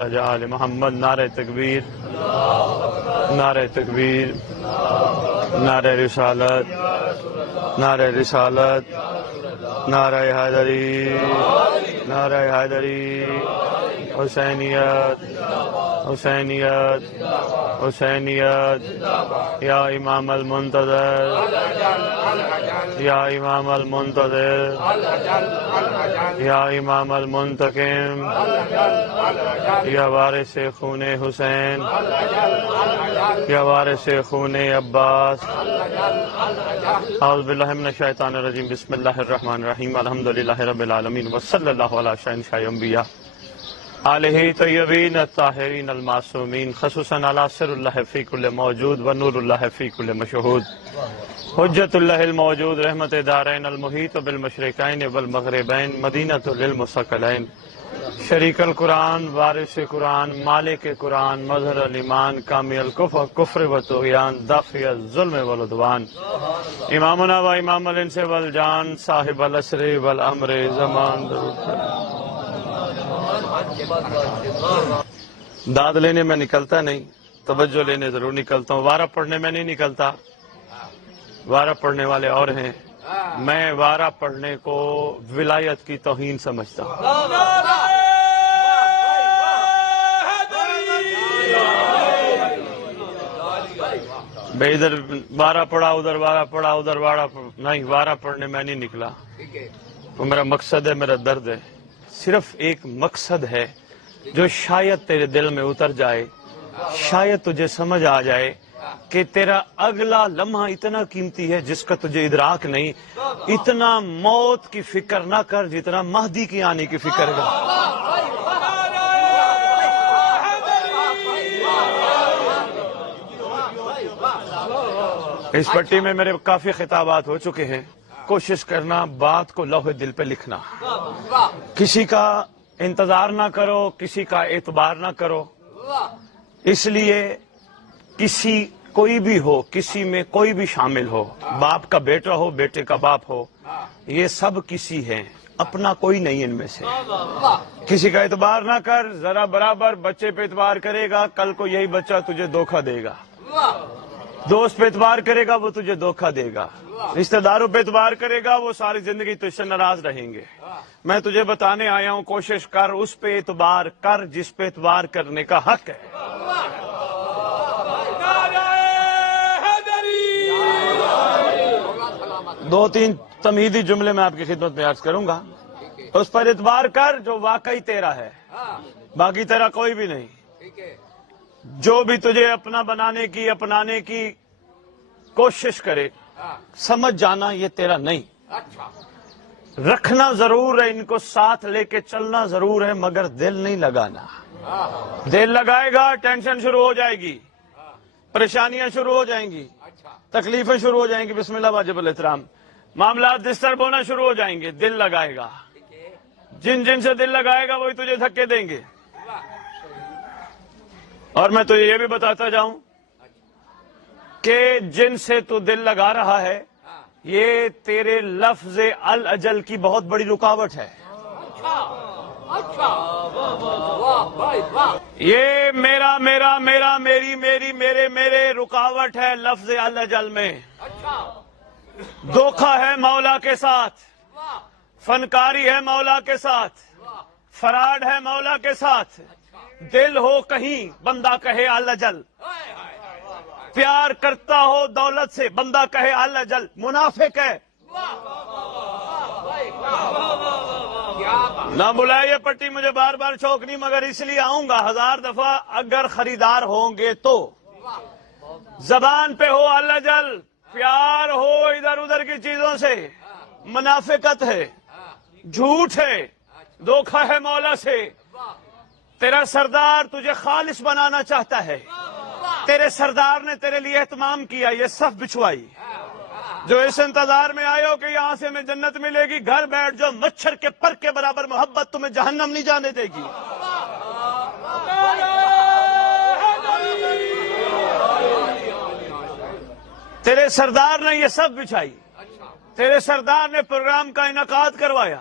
آل محمد نعرہ تکبیر، نعرہ تکبیر، نعرہ رسالت، نعرہ رسالت، نعرہ حیدری، نعرہ حیدری، حسینیت، حسینیت، حسینیت، یا امام المنتظر، یا امام المنتظر، یا امام المنتقم، یا وارث خون حسین، یا وارث خون عباس۔ اعوذ باللہ من الشیطان الرجیم، بسم اللہ الرحمن الرحیم، الحمدللہ رب العالمین، وصلی اللہ علی شہنشاہ انبیاء آلہ طیبین الطاہرین المعصومین، خصوصاً علی سر اللہ فی کل موجود و نور اللہ فی کل مشہود، حجت اللہ الموجود، رحمت دارین المحیط بالمشرقین والمغربین، مدینۃ للمثقلین، شریک القرآن، وارث قرآن، مالک قرآن، مظہر الایمان، کامی الکفر و طغیان، دافع الظلم والعدوان، امامنا و امام الانس والجان، صاحب العصر والامر زمان درود۔ داد لینے میں نکلتا نہیں، توجہ لینے ضرور نکلتا ہوں، وارہ پڑھنے میں نہیں نکلتا، وارہ پڑھنے والے اور ہیں، میں وارہ پڑھنے کو ولایت کی توہین سمجھتا ہوں۔ بے ادھر وارہ پڑھا، ادھر وارہ پڑھا، ادھر وارہ پڑھا، نہیں، وارہ پڑھنے میں نہیں نکلا، وہ میرا مقصد ہے، میرا درد ہے، صرف ایک مقصد ہے جو شاید تیرے دل میں اتر جائے، شاید تجھے سمجھ آ جائے کہ تیرا اگلا لمحہ اتنا قیمتی ہے جس کا تجھے ادراک نہیں، اتنا موت کی فکر نہ کر جتنا مہدی کی آنے کی فکر کر۔ اس پٹی میں میرے کافی خطابات ہو چکے ہیں، کوشش کرنا بات کو لوح دل پہ لکھنا، کسی کا انتظار نہ کرو، کسی کا اعتبار نہ کرو، اس لیے کوئی بھی ہو، کسی میں کوئی بھی شامل ہو، باپ کا بیٹا ہو، بیٹے کا باپ ہو، یہ سب کسی ہیں، اپنا کوئی نہیں ان میں سے۔ کسی کا اعتبار نہ کر، ذرا برابر بچے پہ اعتبار کرے گا، کل کو یہی بچہ تجھے دھوکہ دے گا، دوست پہ اعتبار کرے گا، وہ تجھے دھوکہ دے گا، رشتہ داروں پہ اعتبار کرے گا، وہ ساری زندگی تجھ سے ناراض رہیں گے۔ میں تجھے بتانے آیا ہوں، کوشش کر اس پہ اعتبار کر جس پہ اعتبار کرنے کا حق ہے۔ دو تین تمہیدی جملے میں آپ کی خدمت میں عرض کروں گا، اس پر اعتبار کر جو واقعی تیرا ہے، باقی تیرا کوئی بھی نہیں۔ جو بھی تجھے اپنا بنانے کی، اپنانے کی کوشش کرے، سمجھ جانا یہ تیرا نہیں، رکھنا ضرور ہے، ان کو ساتھ لے کے چلنا ضرور ہے، مگر دل نہیں لگانا۔ دل لگائے گا ٹینشن شروع ہو جائے گی، پریشانیاں شروع ہو جائیں گی، تکلیفیں شروع ہو جائیں گی، بسم اللہ واجب الاحترام، معاملات ڈسٹرب ہونا شروع ہو جائیں گے۔ دل لگائے گا، جن سے دل لگائے گا وہی تجھے دھکے دیں گے۔ اور میں تجھے یہ بھی بتاتا جاؤں کہ جن سے تو دل لگا رہا ہے یہ تیرے لفظ الاجل کی بہت بڑی رکاوٹ ہے۔ یہ میرا میرا میرا میری میری میرے میرے رکاوٹ ہے لفظ الاجل میں۔ دھوکہ ہے مولا کے ساتھ، فنکاری ہے مولا کے ساتھ، فراڈ ہے مولا کے ساتھ۔ دل ہو کہیں بندہ کہے الاجل، پیار کرتا ہو دولت سے بندہ کہے الاجل، منافق ہے۔ نہ بلائے یہ پٹی، مجھے بار بار شوق نہیں، مگر اس لیے آؤں گا 1000 دفعہ، اگر خریدار ہوں گے تو زبان پہ ہو الاجل، پیار ہو ادھر ادھر کی چیزوں سے، منافقت ہے، جھوٹ ہے، دھوکہ ہے مولا سے۔ تیرا سردار تجھے خالص بنانا چاہتا ہے، تیرے سردار نے تیرے لیے اہتمام کیا، یہ صف بچھوائی، جو اس انتظار میں آئے ہو کہ یہاں سے ہمیں جنت ملے گی، گھر بیٹھ جو، مچھر کے پر کے برابر محبت تمہیں جہنم نہیں جانے دے گی۔ تیرے سردار نے یہ صف بچھائی، تیرے سردار نے پروگرام کا انعقاد کروایا،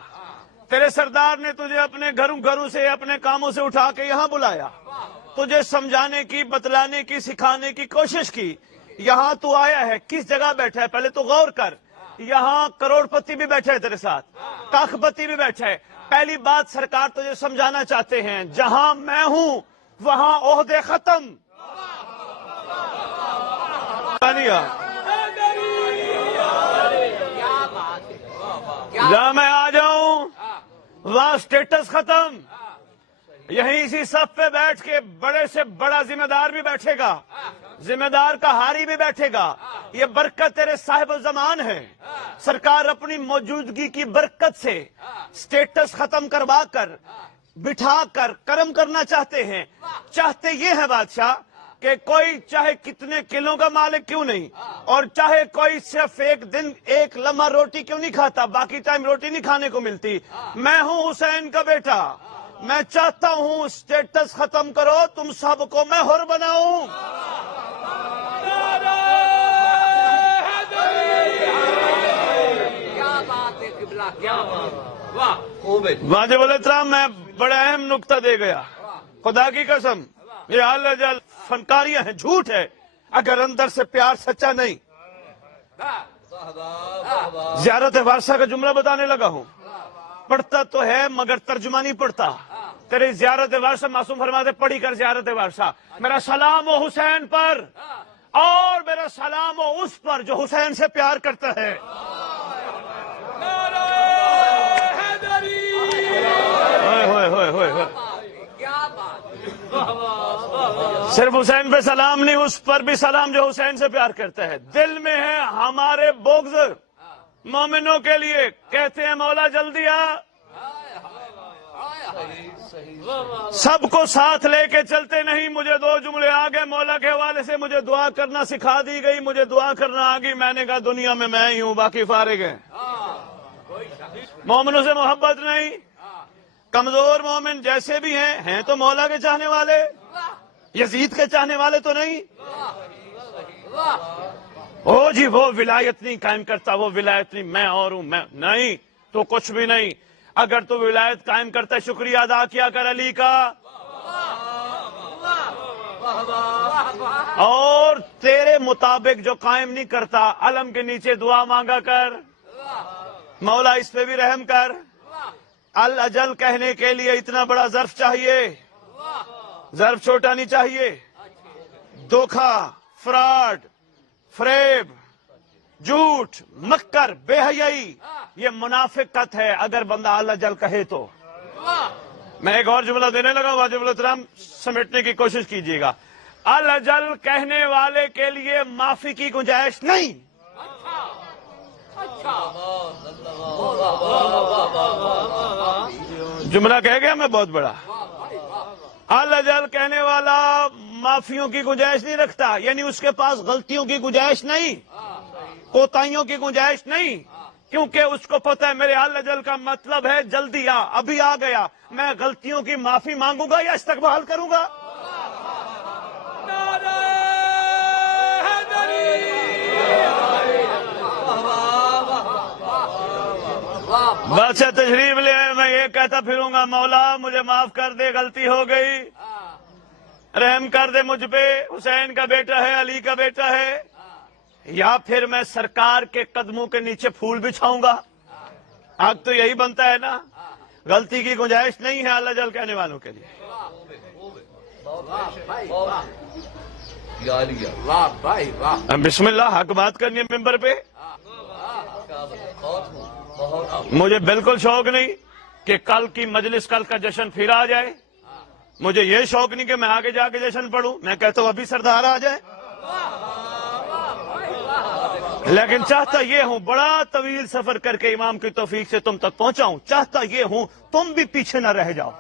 تیرے سردار نے تجھے اپنے گھروں سے اپنے کاموں سے اٹھا کے یہاں بلایا، تجھے سمجھانے کی، بتلانے کی، سکھانے کی کوشش کی. یہاں تو آیا ہے، کس جگہ بیٹھا ہے پہلے تو غور کر. یہاں کروڑ پتی بھی بیٹھے ہے تیرے ساتھ، کاخ پتی بھی بیٹھا ہے. پہلی بات سرکار تجھے سمجھانا چاہتے ہیں، جہاں میں ہوں وہاں عہدے ختم. جہاں میں آ جاؤں وہاں سٹیٹس ختم. یہیں اسی صف پہ بیٹھ کے بڑے سے بڑا ذمہ دار بھی بیٹھے گا، ذمہ دار کا ہاری بھی بیٹھے گا. یہ برکت تیرے صاحب الزمان ہے. سرکار اپنی موجودگی کی برکت سے سٹیٹس ختم کروا کر بٹھا کر کرم کرنا چاہتے ہیں. چاہتے یہ ہے بادشاہ کہ کوئی چاہے کتنے کلوں کا مالک کیوں نہیں، اور چاہے کوئی صرف ایک دن ایک لمحہ روٹی کیوں نہیں کھاتا، باقی ٹائم روٹی نہیں کھانے کو ملتی. میں ہوں حسین کا بیٹا، میں چاہتا ہوں سٹیٹس ختم کرو، تم سب کو میں حر بناؤں. واجب الاحترام میں بڑا اہم نقطہ دے گیا. خدا کی قسم یہ حال جل فنکاریاں ہیں، جھوٹ ہے اگر اندر سے پیار سچا نہیں. زیارت وارثہ کا جملہ بتانے لگا ہوں. پڑھتا تو ہے مگر ترجمہ نہیں پڑھتا. تیری زیارت وارثہ معصوم فرماتے پڑھی کر زیارت وارثہ. میرا سلام ہو حسین پر، اور میرا سلام ہو اس پر جو حسین سے پیار کرتا ہے. صرف حسین پہ سلام نہیں، اس پر بھی سلام جو حسین سے پیار کرتا ہے. دل میں ہے ہمارے بغض مومنوں کے لیے، کہتے ہیں مولا جلدی آ. سب کو ساتھ لے کے چلتے نہیں. مجھے دو جملے آ گئے مولا کے حوالے سے، مجھے دعا کرنا سکھا دی گئی، مجھے دعا کرنا آ گئی. میں نے کہا دنیا میں ہی ہوں، باقی فارغ ہیں. مومنوں سے محبت نہیں. کمزور مومن جیسے بھی ہیں تو مولا کے چاہنے والے، یزید کے چاہنے والے تو نہیں. او جی وہ ولایت نہیں قائم کرتا، وہ ولایت نہیں، میں اور ہوں، میں نہیں، تو کچھ بھی نہیں. اگر تو ولایت قائم کرتا ہے شکریہ ادا کیا کر علی کا. اور تیرے مطابق جو قائم نہیں کرتا علم کے نیچے دعا مانگا کر، مولا اس پہ بھی رحم کر. الاجل کہنے کے لیے اتنا بڑا ظرف چاہیے، ظرف چھوٹا نہیں چاہیے. دھوکہ، فراڈ، فریب، جھوٹ، مکر، بے حیائی یہ منافقت ہے اگر بندہ الاجل کہے تو. میں ایک اور جملہ دینے لگا، واجب الاحترام سمیٹنے کی کوشش کیجیے گا. الاجل کہنے والے کے لیے معافی کی گنجائش نہیں. جملہ کہہ گیا میں بہت بڑا. الاجل کہنے والا معافیوں کی گنجائش نہیں رکھتا، یعنی اس کے پاس غلطیوں کی گنجائش نہیں، کوتاہیوں کی گنجائش نہیں، کیونکہ اس کو پتہ ہے میرے الاجل کا مطلب ہے جلدی آ، ابھی آ گیا. میں غلطیوں کی معافی مانگوں گا یا استقبال کروں گا؟ بادشاہ تشریف لے آئے، میں یہ کہتا پھروں گا مولا مجھے معاف کر دے، غلطی ہو گئی، رحم کر دے مجھ پہ، حسین کا بیٹا ہے، علی کا بیٹا ہے. یا پھر میں سرکار کے قدموں کے نیچے پھول بچھاؤں گا. آج تو یہی بنتا ہے نا. غلطی کی گنجائش نہیں ہے الاجل کہنے والوں کے لیے. بسم اللہ، حق بات کرنی ہے ممبر پہ. مجھے بالکل شوق نہیں کہ کل کی مجلس، کل کا جشن پھر آ جائے. مجھے یہ شوق نہیں کہ میں آگے جا کے جشن پڑھوں. میں کہتا ہوں ابھی سردار آ جائے. لیکن چاہتا یہ ہوں بڑا طویل سفر کر کے امام کی توفیق سے تم تک پہنچاؤں. چاہتا یہ ہوں تم بھی پیچھے نہ رہ جاؤ،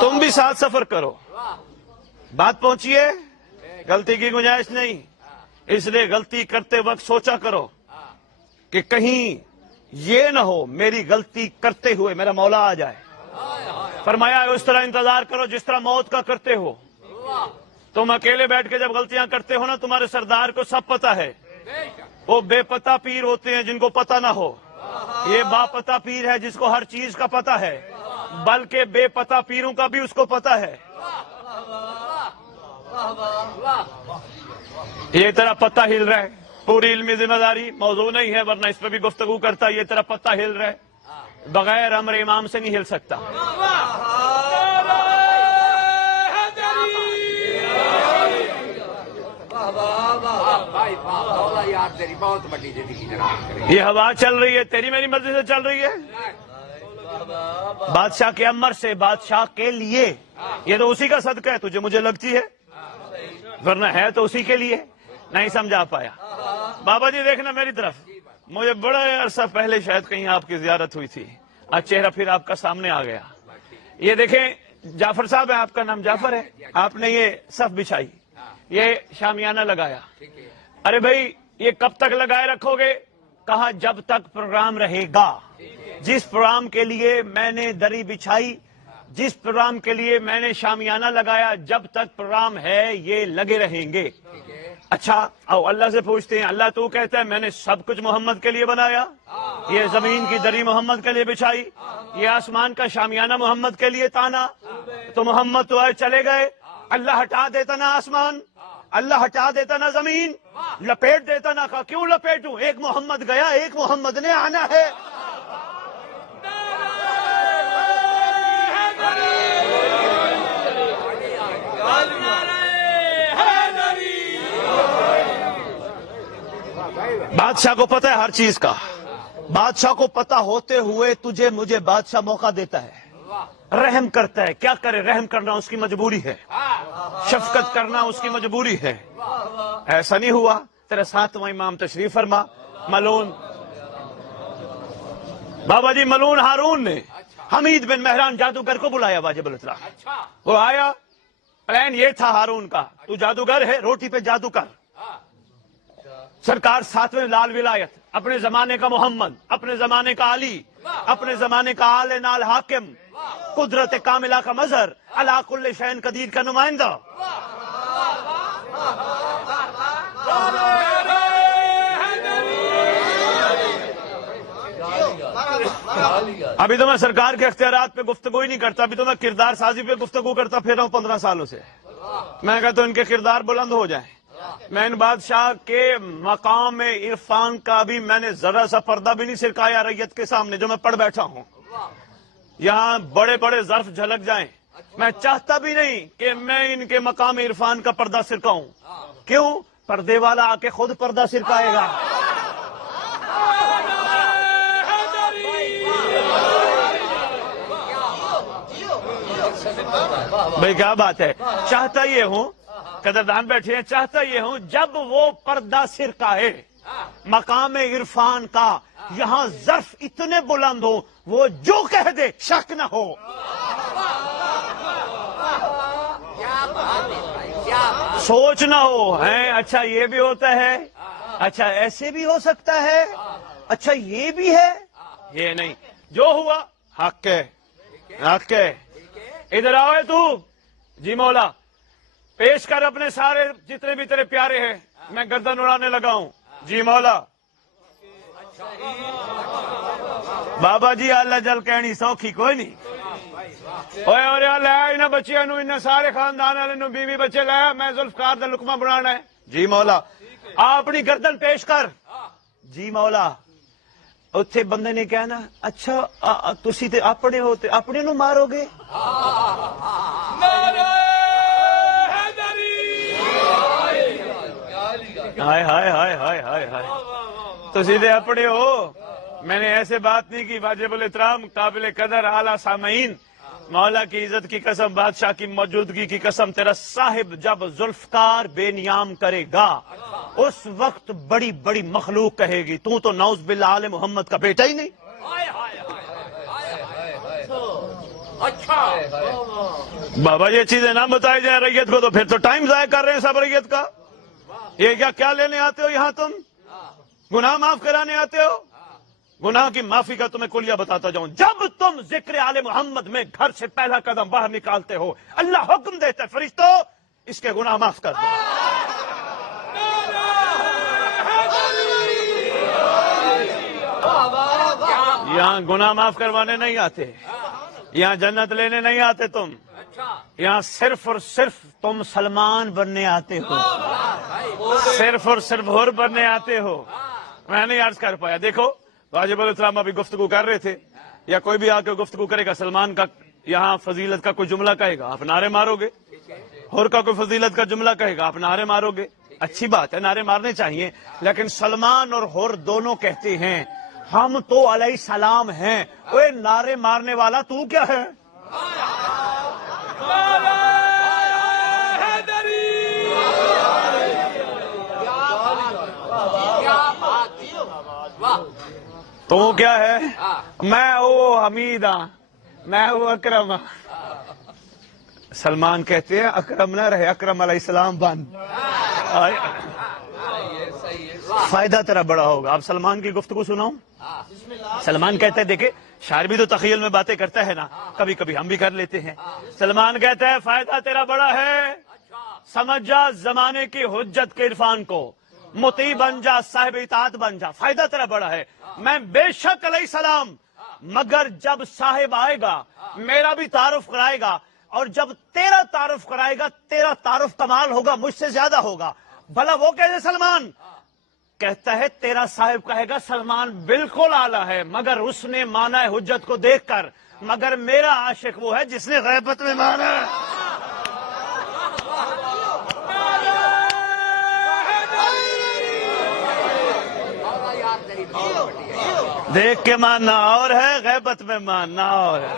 تم بھی ساتھ سفر کرو. بات پہنچیے، غلطی کی گنجائش نہیں. اس لیے غلطی کرتے وقت سوچا کرو کہ کہیں یہ نہ ہو میری غلطی کرتے ہوئے میرا مولا آ جائے. فرمایا اس طرح انتظار کرو جس طرح موت کا کرتے ہو. تم اکیلے بیٹھ کے جب غلطیاں کرتے ہو نا، تمہارے سردار کو سب پتہ ہے. وہ بے پتہ پیر ہوتے ہیں جن کو پتہ نہ ہو. یہ باپتہ پیر ہے جس کو ہر چیز کا پتہ ہے، بلکہ بے پتہ پیروں کا بھی اس کو پتہ ہے. یہ طرح پتہ ہل رہا ہے، پوری علمی ذمہ داری موضوع نہیں ہے ورنہ اس پہ بھی گفتگو کرتا. یہ طرح پتہ ہل رہا ہے، بغیر امر امام سے نہیں ہل سکتا. یہ ہوا چل رہی ہے، تیری میری مرضی سے چل رہی ہے، بادشاہ کے امر سے، بادشاہ کے لیے. یہ تو اسی کا صدقہ ہے، تجھے مجھے لگتی ہے، ورنہ ہے تو اسی کے لیے. نہیں سمجھا پایا. بابا جی دیکھنا میری طرف، مجھے بڑا عرصہ پہلے شاید کہیں آپ کی زیارت ہوئی تھی، آج چہرہ پھر آپ کا سامنے آ گیا. یہ دیکھیں جعفر صاحب ہے، آپ کا نام جعفر ہے، آپ نے یہ صف بچھائی، یہ شامیانہ لگایا. ارے بھائی یہ کب تک لگائے رکھو گے؟ کہا جب تک پروگرام رہے گا. جس پروگرام کے لیے میں نے دری بچھائی، جس پروگرام کے لیے میں نے شامیانہ لگایا، جب تک پروگرام ہے یہ لگے رہیں گے. اچھا او اللہ سے پوچھتے ہیں، اللہ تو کہتا ہے میں نے سب کچھ محمد کے لیے بنایا، یہ زمین کی دری محمد کے لیے بچھائی، یہ آسمان کا شامیانہ محمد کے لیے تانا، تو محمد تو آئے چلے گئے. اللہ ہٹا دیتا نا آسمان، اللہ ہٹا دیتا نا زمین، لپیٹ دیتا نا. کہا کیوں لپیٹوں؟ ایک محمد گیا، ایک محمد نے آنا ہے. بادشاہ کو پتہ ہے ہر چیز کا. بادشاہ کو پتہ ہوتے ہوئے تجھے مجھے بادشاہ موقع دیتا ہے، رحم کرتا ہے. کیا کرے؟ رحم کرنا اس کی مجبوری ہے، شفقت کرنا اس کی مجبوری ہے. ایسا نہیں ہوا. تیرا 7واں امام تشریف فرما، ملون بابا جی، ملون ہارون نے حمید بن مہران جادوگر کو بلایا واجب الاطلاق. وہ آیا، پلان یہ تھا ہارون کا، تو جادوگر ہے، روٹی پہ جادو کر. سرکار 7ویں لال ولایت، اپنے زمانے کا محمد، اپنے زمانے کا علی، اپنے زمانے کا آل نال حاکم، قدرت کاملہ کا مظہر، علی کل شیء قدیر کا نمائندہ. ابھی تو میں سرکار کے اختیارات پہ گفتگو ہی نہیں کرتا، ابھی تو میں کردار سازی پہ گفتگو کرتا پھر رہا ہوں 15 سالوں سے. میں کہتا ہوں ان کے کردار بلند ہو جائیں. میں ان بادشاہ کے مقام عرفان کا بھی میں نے ذرا سا پردہ بھی نہیں سرکایا ریت کے سامنے جو میں پڑھ بیٹھا ہوں. یہاں بڑے بڑے ظرف جھلک جائیں، میں چاہتا بھی نہیں کہ میں ان کے مقام عرفان کا پردہ سرکاؤں. کیوں؟ پردے والا آ کے خود پردہ سرکائے گا. بھئی کیا بات ہے. چاہتا یہ ہوں، قدردان بیٹھے ہیں، چاہتا یہ ہوں جب وہ پردہ سرکائے مقام عرفان کا، یہاں ظرف اتنے بلند ہو، وہ جو کہہ دے شک نہ ہو. سوچ نہ ہو ہیں اچھا یہ بھی ہوتا ہے، اچھا ایسے بھی ہو سکتا ہے، اچھا یہ بھی ہے. یہ نہیں، جو ہوا حق ہے، حق ہے. ادھر آئے تو جی مولا پیش کر اپنے سارے جتنے بھی تیرے پیارے ہیں. میں گردن اڑانے لگا ہوں. جی مولا. بابا جی اللہ جل کہنی سوکھی کوئی نہیں. اوے اور لایا انہاں بچیاں نو، انہاں سارے خاندان والے نو بیوی بچے لایا، میں ذوالفقار دا لقمہ بنانا ہے. جی مولا. آپ اپنی گردن پیش کر. جی مولا. اتھے بندے نے کہنا اچھا تسی تے اپنے ہوتے اپنے نو مارو گے. ہائے ہائے ہائے ہائے ہائے ہائے. تو سیدھے اپنے ہو. میں نے ایسے بات نہیں کی. واجب الاحترام قابل قدر اعلیٰ سامعین، مولا کی عزت کی قسم، بادشاہ کی موجودگی کی قسم، تیرا صاحب جب ذوالفقار بے نیام کرے گا اس وقت بڑی بڑی مخلوق کہے گی تو نعوذ باللہ آل محمد کا بیٹا ہی نہیں. اچھا بابا یہ چیزیں نہ بتائی جائیں ریت کو تو پھر تو ٹائم ضائع کر رہے ہیں سب ریت کا. یہ کیا لینے آتے ہو یہاں؟ تم گناہ معاف کرانے آتے ہو. گناہ کی معافی کا تمہیں کلیہ بتاتا جاؤں. جب تم ذکر آل محمد میں گھر سے پہلا قدم باہر نکالتے ہو، اللہ حکم دیتا ہے فرشتوں اس کے گناہ معاف کر دو. یہاں گناہ معاف کروانے نہیں آتے, یہاں جنت لینے نہیں آتے تم, یہاں صرف اور صرف تم سلمان بننے آتے ہو, صرف اور صرف حر بننے آتے ہو. میں نہیں عرض کر پایا. دیکھو واجب الاسلام ابھی گفتگو کر رہے تھے, یا کوئی بھی آ کے گفتگو کرے گا سلمان کا یہاں فضیلت کا کوئی جملہ کہے گا, آپ نعرے مارو گے. حر کا کوئی فضیلت کا جملہ کہے گا, آپ نعرے مارو گے. اچھی بات ہے, نعرے مارنے چاہیے, لیکن سلمان اور حر دونوں کہتے ہیں ہم تو علیہ السلام ہیں. اوے نعرے مارنے والا تو کیا ہے؟ تو کیا ہے؟ میں وہ حمید ہاں, میں وہ اکرم ہاں. سلمان کہتے ہیں اکرم نہ رہے, اکرم علیہ السلام بن, فائدہ تیرا بڑا ہوگا. اب سلمان کی گفتگو سناؤں. سلمان کہتا ہے, دیکھیں شاعر بھی تو تخیل میں باتیں کرتا ہے نا, کبھی کبھی ہم بھی کر لیتے ہیں. سلمان کہتا ہے فائدہ تیرا بڑا ہے, سمجھ جا زمانے کی حجت کے عرفان کو, مطیع بن جا, صاحب اطاعت بن جا, فائدہ تیرا بڑا ہے. میں بے شک علیہ السلام, مگر جب صاحب آئے گا میرا بھی تعارف کرائے گا, اور جب تیرا تعارف کرائے گا تیرا تعارف کمال ہوگا, مجھ سے زیادہ ہوگا. بھلا وہ کہتے سلمان کہتا ہے تیرا صاحب کہے گا سلمان بالکل اعلیٰ ہے, مگر اس نے مانا ہے حجت کو دیکھ کر, مگر میرا عاشق وہ ہے جس نے غیبت میں مانا ہے. دیکھ کے ماننا اور ہے, غیبت میں ماننا اور ہے.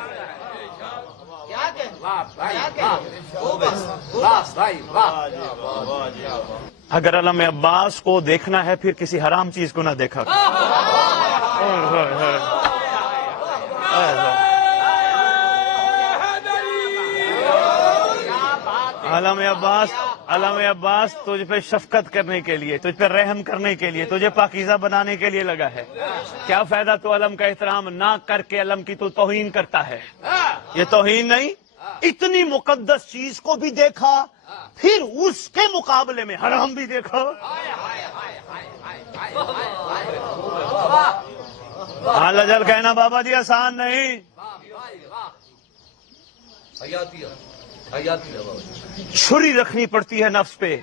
اگر علم عباس کو دیکھنا ہے پھر کسی حرام چیز کو نہ دیکھا. علم عباس تجھ پہ شفقت کرنے کے لیے, تجھ پہ رحم کرنے کے لیے, تجھے پاکیزہ بنانے کے لیے لگا ہے. کیا فائدہ تو علم کا احترام نہ کر کے علم کی تو توہین کرتا ہے. یہ توہین نہیں, اتنی مقدس چیز کو بھی دیکھا, پھر اس کے مقابلے میں حرام بھی دیکھا. حال جل کہنا بابا جی آسان نہیں. چھری رکھنی پڑتی ہے نفس پہ.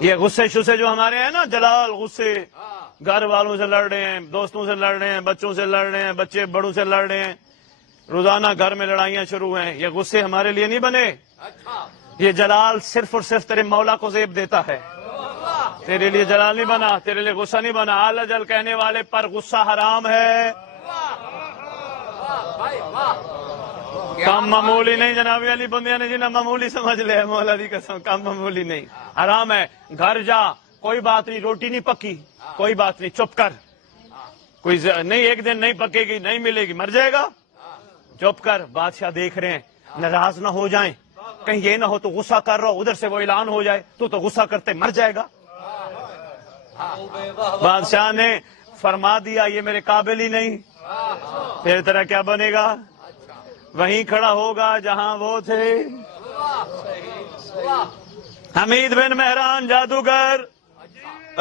یہ غصے شسے جو ہمارے ہیں نا, جلال غصے, گھر والوں سے لڑ رہے ہیں, دوستوں سے لڑ رہے ہیں, بچوں سے لڑ رہے ہیں, بچے بڑوں سے لڑ رہے ہیں, روزانہ گھر میں لڑائیاں شروع ہیں. یہ غصے ہمارے لیے نہیں بنے. یہ جلال صرف اور صرف تیرے مولا کو زیب دیتا ہے, تیرے لیے جلال نہیں بنا, تیرے لیے غصہ نہیں بنا. اعلی جل کہنے والے پر غصہ حرام ہے, کم معمولی نہیں. جناب علی بندیاں نے جنہیں معمولی سمجھ لے, مولا دی قسم کم معمولی نہیں, حرام ہے. گھر جا, کوئی بات نہیں, روٹی نہیں پکی, کوئی بات نہیں, چپ کر, کوئی نہیں, ایک دن نہیں پکے گی, نہیں ملے گی, مر جائے گا, چپ کر. بادشاہ دیکھ رہے ہیں, ناراض نہ ہو جائیں, کہیں یہ نہ ہو تو غصہ کر رہا ہو, ادھر سے وہ اعلان ہو جائے تو غصہ کرتے مر جائے گا. بادشاہ نے فرما دیا یہ میرے قابل ہی نہیں, پھر طرح کیا بنے گا؟ وہیں کھڑا ہوگا جہاں وہ تھے. حمید بن مہران جادوگر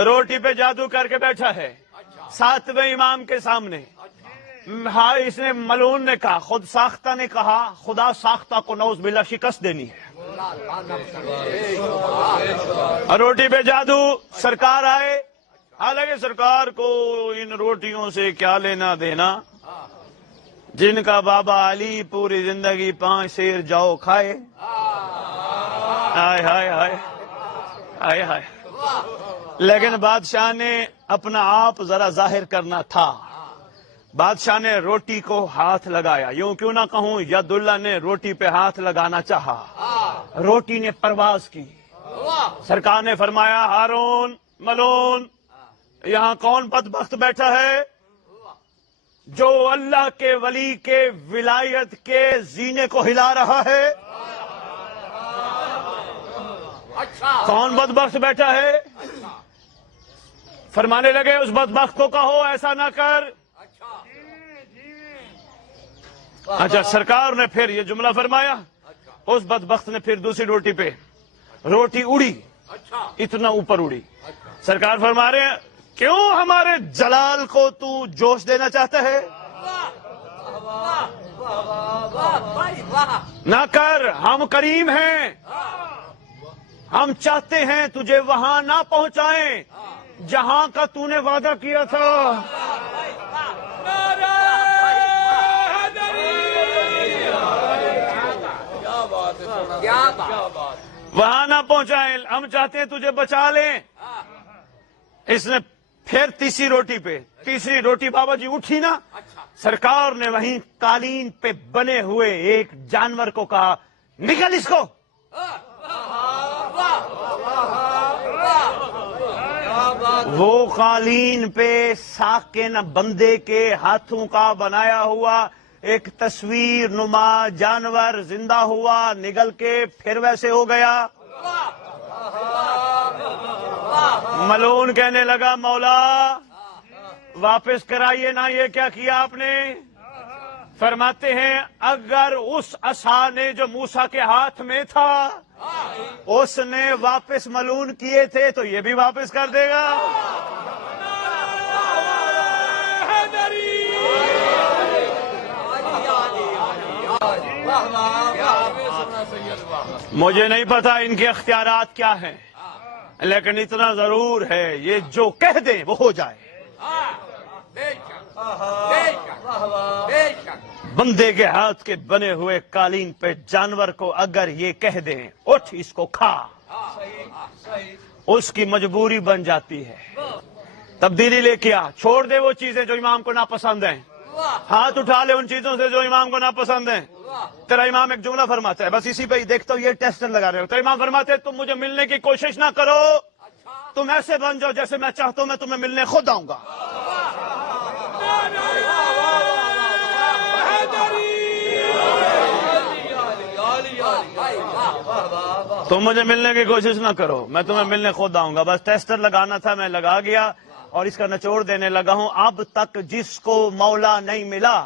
روٹی پہ جادو کر کے بیٹھا ہے 7ویں امام کے سامنے. ہاں, اس نے ملعون نے کہا, خود ساختہ نے کہا خدا ساختہ کو نعوذ باللہ شکست دینی ہے. روٹی پہ جادو. سرکار آئے, حالانکہ سرکار کو ان روٹیوں سے کیا لینا دینا, جن کا بابا علی پوری زندگی 5 سیر جاؤ کھائے. ہائے ہائے ہائے ہائے ہائے. لیکن بادشاہ نے اپنا آپ ذرا ظاہر کرنا تھا. بادشاہ نے روٹی کو ہاتھ لگایا, یوں کیوں نہ کہوں ید اللہ نے روٹی پہ ہاتھ لگانا چاہا, روٹی نے پرواز کی. سرکار نے فرمایا ہارون ملعون, یہاں کون بدبخت بیٹھا ہے جو اللہ کے ولی کے ولایت کے زینے کو ہلا رہا ہے؟ کون بدبخت بیٹھا ہے؟ فرمانے لگے اس بدبخت کو کہو ایسا نہ کر. اچھا, سرکار نے پھر یہ جملہ فرمایا, اس بدبخت نے پھر دوسری روٹی پہ, روٹی اڑی, اتنا اوپر اڑی. سرکار فرما رہے ہیں کیوں ہمارے جلال کو تو جوش دینا چاہتا ہے؟ نہ کر، ہم کریم ہیں، ہم چاہتے ہیں تجھے وہاں نہ پہنچائیں جہاں کا تو نے وعدہ کیا تھا۔ وہاں نہ پہنچائیں، ہم چاہتے ہیں تجھے بچا لیں۔ اس نے پھر تیسری روٹی بابا جی اٹھی نا، سرکار نے وہیں قالین پہ بنے ہوئے ایک جانور کو کہا نکل اس کو۔ وہ قالین پہ ساکن بندے کے ہاتھوں کا بنایا ہوا ایک تصویر نما جانور زندہ ہوا، نگل کے پھر ویسے ہو گیا۔ ملعون کہنے لگا مولا واپس کرائیے نا، یہ کیا کیا آپ نے؟ فرماتے ہیں اگر اس عصا نے جو موسیٰ کے ہاتھ میں تھا اس نے واپس ملعون کیے تھے تو یہ بھی واپس کر دے گا۔ مجھے نہیں پتا ان کے اختیارات کیا ہیں، لیکن اتنا ضرور ہے یہ جو کہہ دیں وہ ہو جائے۔ بندے کے ہاتھ کے بنے ہوئے قالین پہ جانور کو اگر یہ کہہ دیں اٹھ اس کو کھا، اس کی مجبوری بن جاتی ہے۔ تبدیلی لے کے آ، چھوڑ دے وہ چیزیں جو امام کو ناپسند ہیں، ہاتھ اٹھا لے ان چیزوں سے جو امام کو ناپسند ہیں۔ تیرا امام ایک جملہ فرماتا ہے، بس اسی پہ ہی دیکھتا ہوں یہ ٹیسٹ لگا رہے ہو۔ تیرا امام فرماتے ہیں تم مجھے ملنے کی کوشش نہ کرو، تم ایسے بن جاؤ جیسے میں چاہتا ہوں، میں تمہیں ملنے خود آؤں گا۔ تم مجھے ملنے کی کوشش نہ کرو، میں تمہیں ملنے خود آؤں گا۔ بس ٹیسٹر لگانا تھا، میں لگا گیا اور اس کا نچوڑ دینے لگا ہوں۔ اب تک جس کو مولا نہیں ملا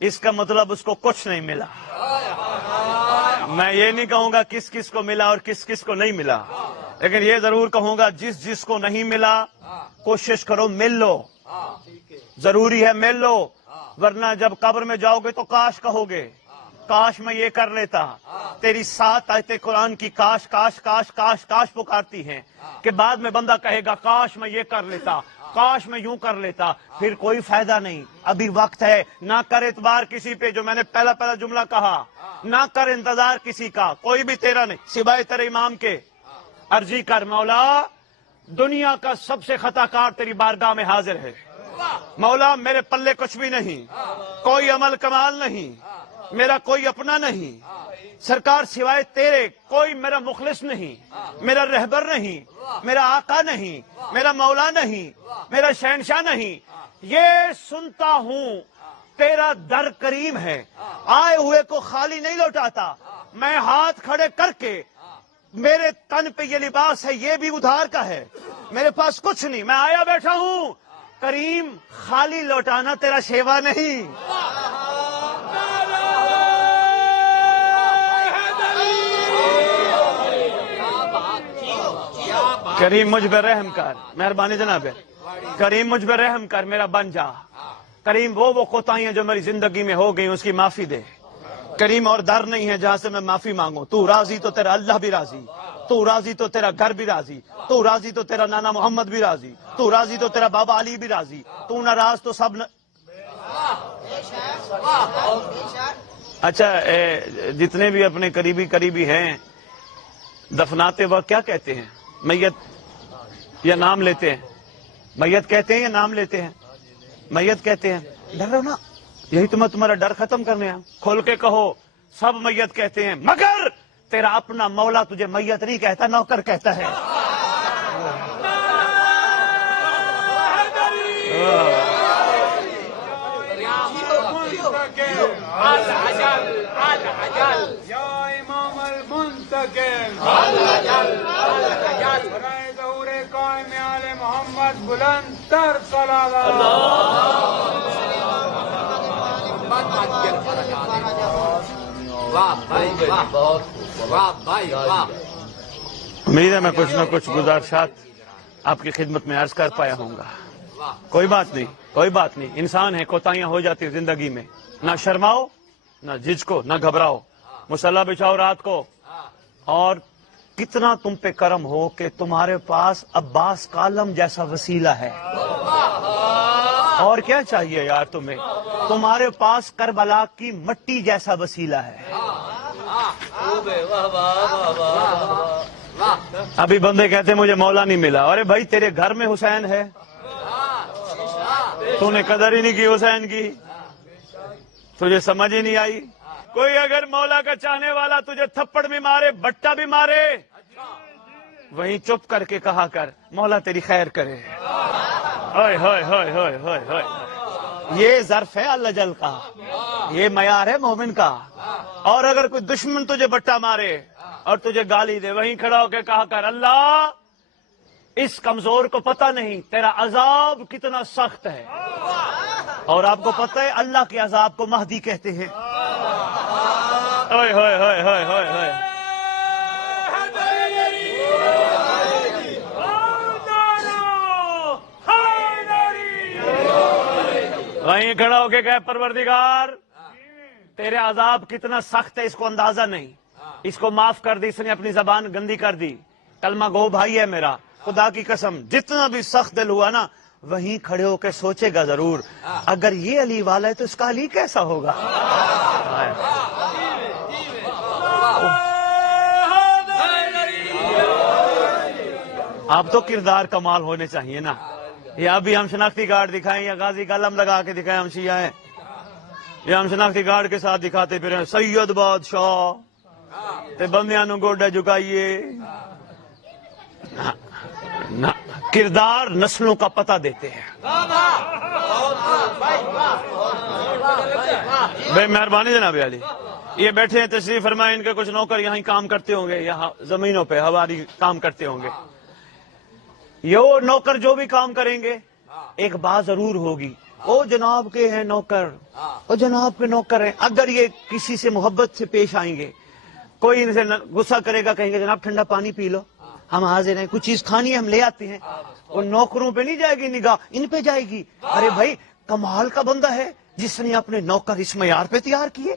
اس کا مطلب اس کو کچھ نہیں ملا۔ میں یہ نہیں کہوں گا کس کس کو ملا اور کس کس کو نہیں ملا، لیکن یہ ضرور کہوں گا جس جس کو نہیں ملا کوشش کرو مل لو، ضروری ہے مل لو، ورنہ جب قبر میں جاؤ گے تو کاش کہو گے، کاش میں یہ کر لیتا۔ تیری 7 آیتیں قرآن کی کاش کاش کاش کاش کاش پکارتی ہیں کہ بعد میں بندہ کہے گا کاش میں یہ کر لیتا، کاش میں یوں کر لیتا، پھر کوئی فائدہ نہیں۔ ابھی وقت ہے، نہ کر اعتبار کسی پہ، جو میں نے پہلا جملہ کہا، نہ کر انتظار کسی کا، کوئی بھی تیرا نہیں سوائے تیرے امام کے۔ عرضی کر مولا دنیا کا سب سے خطا کار تیری بارگاہ میں حاضر ہے، مولا میرے پلے کچھ بھی نہیں، کوئی عمل کمال نہیں، میرا کوئی اپنا نہیں، سرکار سوائے تیرے کوئی میرا مخلص نہیں، میرا رہبر نہیں، میرا آقا نہیں، میرا مولا نہیں، میرا شہنشاہ نہیں۔ یہ سنتا ہوں تیرا در کریم ہے، آئے ہوئے کو خالی نہیں لوٹاتا، میں ہاتھ کھڑے کر کے میرے تن پہ یہ لباس ہے یہ بھی ادھار کا ہے، میرے پاس کچھ نہیں، میں آیا بیٹھا ہوں، کریم خالی لوٹانا تیرا شیوا نہیں۔ کریم مجھ پہ رحم کر، مہربانی جناب، کریم مجھ پہ رحم کر، میرا بن جا۔ کریم وہ کوتاہیاں جو میری زندگی میں ہو گئی اس کی معافی دے۔ کریم اور در نہیں ہے جہاں سے میں معافی مانگوں، تو راضی تو تیرا اللہ بھی راضی، تو راضی تو تیرا گھر بھی راضی، تو راضی تو تیرا نانا محمد بھی راضی، تو راضی تو تیرا بابا علی بھی راضی، تو ناراض تو سب اچھا جتنے بھی اپنے قریبی ہیں دفناتے وقت کیا کہتے ہیں؟ میت یا نام لیتے ہیں؟ میت کہتے ہیں یا نام لیتے ہیں؟ میت کہتے ہیں۔ ڈر رہو نا، یہی تو میں تمہارا ڈر ختم کرنے آیا، کھول کے کہو سب میت کہتے ہیں، مگر تیرا اپنا مولا تجھے میت نہیں کہتا، نوکر کہتا ہے۔ بلند تر صلوات۔ امید ہے میں کچھ نہ کچھ گزارشات آپ کی خدمت میں عرض کر پایا ہوں گا۔ کوئی بات نہیں، کوئی بات نہیں، انسان ہے، کوتاہیاں ہو جاتی زندگی میں، نہ شرماؤ نہ جھجکو نہ گھبراؤ، مصلی بچھاؤ رات کو، اور کتنا تم پہ کرم ہو کہ تمہارے پاس عباس کالم جیسا وسیلہ ہے، اور کیا چاہیے یار تمہیں، تمہارے پاس کربلا کی مٹی جیسا وسیلہ ہے۔ ابھی بندے کہتے ہیں مجھے مولا نہیں ملا، ارے بھائی تیرے گھر میں حسین ہے، تو نے قدر ہی نہیں کی حسین کی، تجھے سمجھ ہی نہیں آئی۔ کوئی اگر مولا کا چاہنے والا تجھے تھپڑ بھی مارے، بٹا بھی مارے، وہیں چپ کر کے کہا کر مولا تیری خیر کرے۔ ہوئے ہوئے ہوئے ہوئے ہوئے ہوئے، یہ ظرف ہے اللہ جل کا، یہ معیار ہے مومن کا۔ اور اگر کوئی دشمن تجھے بٹا مارے اور تجھے گالی دے، وہیں کھڑا ہو کے کہا کر اللہ اس کمزور کو پتہ نہیں تیرا عذاب کتنا سخت ہے، اور آپ کو پتہ ہے اللہ کے عذاب کو مہدی کہتے ہیں۔ ہوئے ہوئے ہوئے ہوئے ہوئے ہوئے، وہیں کھڑا ہو کے کہے پروردگار تیرے عذاب کتنا سخت ہے، اس کو اندازہ نہیں، اس کو معاف کر دی، اس نے اپنی زبان گندی کر دی، کلمہ گو بھائی ہے میرا، خدا کی قسم جتنا بھی سخت دل ہوا نا، وہیں کھڑے ہو کے سوچے گا ضرور اگر یہ علی والا ہے تو اس کا علی کیسا ہوگا۔ اب تو کردار کمال ہونے چاہیے نا، یا ابھی ہم شناختی کارڈ دکھائیں یا غازی کا علم لگا کے دکھائیں ہم شیعہ ہیں، یا ہم شناختی کارڈ کے ساتھ دکھاتے پھر سید بادشاہ تے بندیاں نو گوڈا جھکائیے، نہ کردار نسلوں کا پتہ دیتے ہیں۔ بے مہربانی جناب علی، یہ بیٹھے ہیں تشریف فرمائیں، ان کے کچھ نوکر یہاں کام کرتے ہوں گے، یہاں زمینوں پہ ہماری کام کرتے ہوں گے، یہ نوکر جو بھی کام کریں گے ایک بات ضرور ہوگی، او جناب کے ہیں نوکر، او جناب کے نوکر ہیں، اگر یہ کسی سے محبت سے پیش آئیں گے، کوئی ان سے غصہ کرے گا، کہیں گے جناب ٹھنڈا پانی پی لو، ہم حاضر ہیں، کچھ چیز کھانی ہے ہم لے آتے ہیں، اور نوکروں پہ نہیں جائے گی نگاہ، ان پہ جائے گی، ارے بھائی کمال کا بندہ ہے جس نے اپنے نوکر اس معیار پہ تیار کیے۔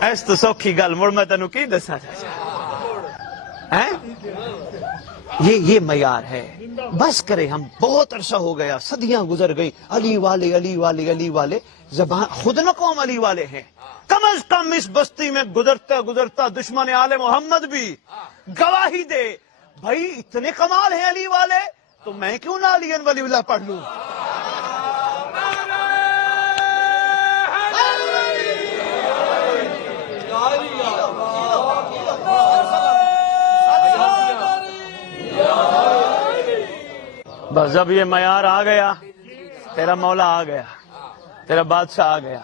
ایس تو سوکھی گل مڑ میں تینوں کی دسا چاچا، یہ معیار ہے، بس کرے، ہم بہت عرصہ ہو گیا، صدیاں گزر گئی، علی والے علی والے علی والے، زبان خود نہ قوم علی والے ہیں، کم از کم اس بستی میں گزرتا گزرتا دشمن آل محمد بھی گواہی دے بھائی اتنے کمال ہیں علی والے، تو میں کیوں نہ علی ولی اللہ پڑھ لوں۔ بس جب یہ معیار آ گیا، تیرا مولا آ گیا، تیرا بادشاہ آ گیا،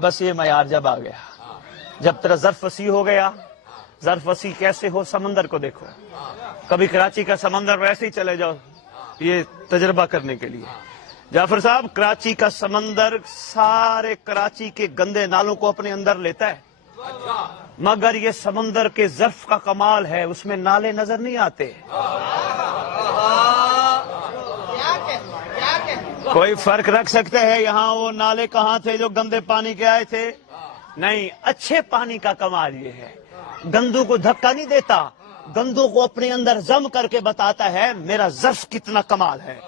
بس یہ معیار جب آ گیا، جب تیرا ظرف وسیع ہو گیا، ظرف وسیع کیسے ہو، سمندر کو دیکھو، کبھی کراچی کا سمندر ویسے ہی چلے جاؤ یہ تجربہ کرنے کے لیے، جعفر صاحب کراچی کا سمندر سارے کراچی کے گندے نالوں کو اپنے اندر لیتا ہے، مگر یہ سمندر کے ظرف کا کمال ہے، اس میں نالے نظر نہیں آتے۔ کوئی فرق رکھ سکتے ہیں یہاں وہ نالے کہاں تھے جو گندے پانی کے آئے تھے؟ نہیں، اچھے پانی کا کمال یہ ہے، گندوں کو دھکا نہیں دیتا، گندوں کو اپنے اندر ضم کر کے بتاتا ہے میرا ظرف کتنا کمال ہے۔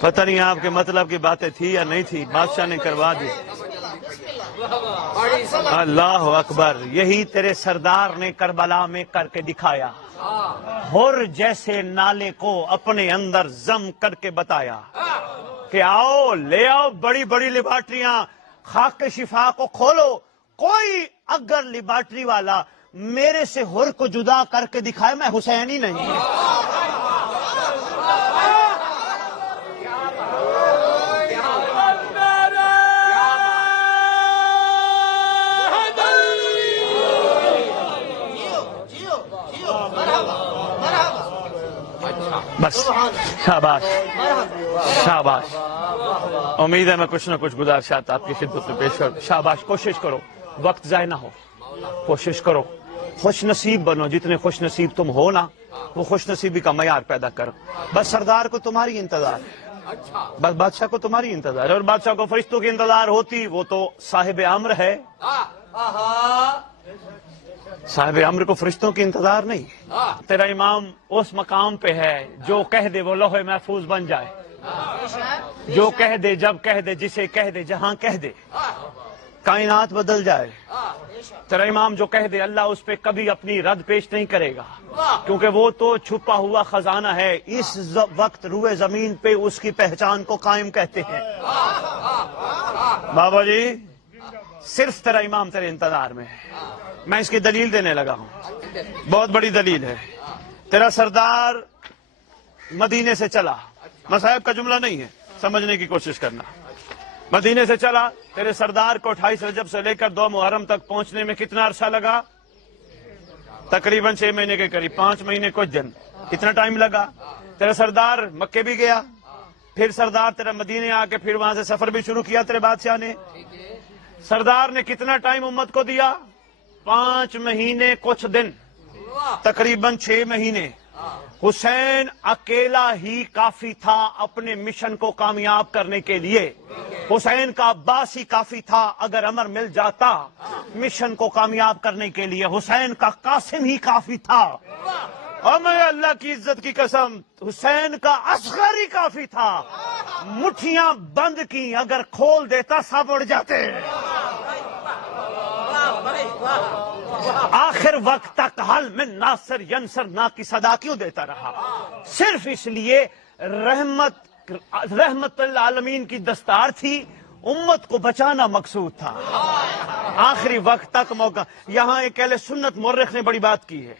پتہ نہیں آپ کے مطلب کی باتیں تھی یا نہیں تھی، بادشاہ نے کروا دی۔ اللہ اکبر، یہی تیرے سردار نے کربلا میں کر کے دکھایا، ہر جیسے نالے کو اپنے اندر ضم کر کے بتایا کہ آؤ لے آؤ بڑی بڑی لیبارٹریاں، خاک شفا کو کھولو، کوئی اگر لیبارٹری والا میرے سے ہر کو جدا کر کے دکھائے میں حسین ہی نہیں۔ بس شاباش شاباش، امید ہے میں کچھ نہ کچھ گزارشات آپ کی خدمت میں پیش کروں، شاباش، کوشش کرو وقت ضائع نہ ہو۔ کوشش کرو خوش نصیب بنو، جتنے خوش نصیب تم ہو نا وہ خوش نصیبی کا معیار پیدا کرو. بس سردار کو تمہاری انتظار ہے، بس بادشاہ کو تمہاری انتظار ہے، اور بادشاہ کو فرشتوں کی انتظار ہوتی، وہ تو صاحب امر ہے. صاحب امر کو فرشتوں کی انتظار نہیں. تیرا امام اس مقام پہ ہے جو کہہ دے وہ لوح محفوظ بن جائے، جو کہہ دے جب کہہ دے جسے کہہ دے جہاں کہہ دے کائنات بدل جائے. تیرا امام جو کہہ دے اللہ اس پہ کبھی اپنی رد پیش نہیں کرے گا، کیونکہ وہ تو چھپا ہوا خزانہ ہے. اس وقت روئے زمین پہ اس کی پہچان کو قائم کہتے ہیں. بابا جی صرف تیرا امام تیرے انتظار میں ہے. میں اس کی دلیل دینے لگا ہوں، بہت بڑی دلیل ہے. تیرا سردار مدینے سے چلا، مصائب کا جملہ نہیں ہے، سمجھنے کی کوشش کرنا. مدینے سے چلا، تیرے سردار کو 28 رجب سے لے کر 2 محرم تک پہنچنے میں کتنا عرصہ لگا؟ تقریباً 6 مہینے کے قریب، 5 مہینے کچھ دن، اتنا ٹائم لگا. تیرا سردار مکے بھی گیا، پھر سردار تیرا مدینے آ کے پھر وہاں سے سفر بھی شروع کیا تیرے بادشاہ نے. سردار نے کتنا ٹائم امت کو دیا؟ 5 مہینے کچھ دن، تقریباً 6 مہینے. حسین اکیلا ہی کافی تھا اپنے مشن کو کامیاب کرنے کے لیے. حسین کا عباس ہی کافی تھا اگر عمر مل جاتا مشن کو کامیاب کرنے کے لیے. حسین کا قاسم ہی کافی تھا، اور میں اللہ کی عزت کی قسم حسین کا اصغر ہی کافی تھا. مٹھیاں بند کی اگر کھول دیتا سب اڑ جاتے. آخر وقت تک حل میں ناصر ینصر نا کی صدا کیوں دیتا رہا؟ صرف اس لیے رحمت العالمین کی دستار تھی، امت کو بچانا مقصود تھا. آخری وقت تک موقع. یہاں ایک اہل سنت مورخ نے بڑی بات کی ہے،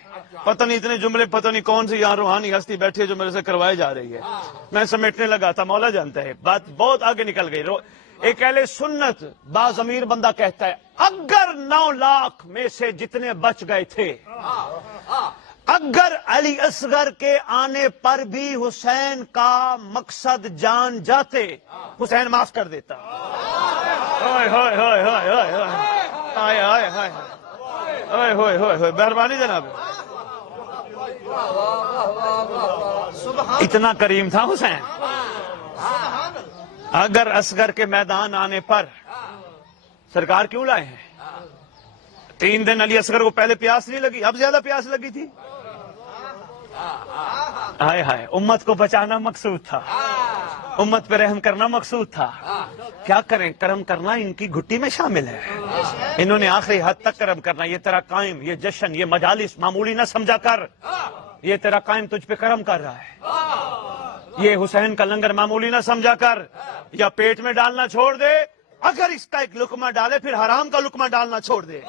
پتہ نہیں اتنے جملے پتہ نہیں کون سی یہاں روحانی ہستی بیٹھی ہے جو میرے سے کروائی جا رہی ہے. میں سمیٹنے لگا تھا، مولا جانتا ہے، بات بہت آگے نکل گئی. ایک اہل سنت باضمیر بندہ کہتا ہے اگر 9 لاکھ میں سے جتنے بچ گئے تھے، اگر علی اصغر کے آنے پر بھی حسین کا مقصد جان جاتے حسین معاف کر دیتا. ہائے ہائے ہائے ہائے ہائے ہائے ہائے ہائے ہائے ہائے ہائے ہائے، مہربانی جناب. اتنا کریم تھا حسین. اگر اصغر کے میدان آنے پر سرکار کیوں لائے ہیں؟ 3 دن علی اصغر کو پہلے پیاس نہیں لگی، اب زیادہ پیاس لگی تھی. ہائے ہائے، امت کو بچانا مقصود تھا، امت پہ رحم کرنا مقصود تھا. کیا کریں، کرم کرنا ان کی گھٹی میں شامل ہے. انہوں نے آخری حد تک کرم کرنا. یہ تیرا قائم، یہ جشن، یہ مجالس معمولی نہ سمجھا کر. یہ تیرا قائم تجھ پہ کرم کر رہا ہے. یہ حسین کا لنگر معمولی نہ سمجھا کر، یا پیٹ میں ڈالنا چھوڑ دے، اگر اس کا ایک لقمہ ڈالے پھر حرام کا لقمہ ڈالنا چھوڑ دے.